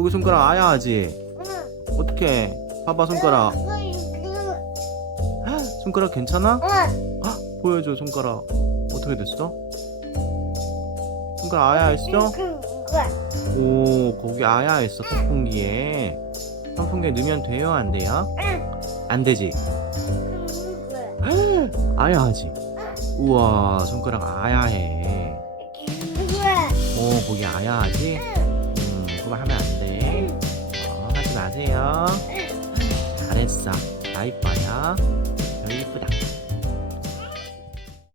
거기 손가락 아야 하지. 어떡해. 봐봐 손가락. 손가락 괜찮아? 보여줘 손가락. 어떻게 됐어? 손가락 아야 했어? 오, 거기 아야 했어. 선풍기에. 선풍기에 넣으면 돼요? 안 돼요? 안 되지. 아야 하지. 우와, 손가락 아야 해. 거기 아야 하지? 그거 하면 안 돼. 하지 마세요. 잘했어. 나 이뻐요. 별 이쁘다.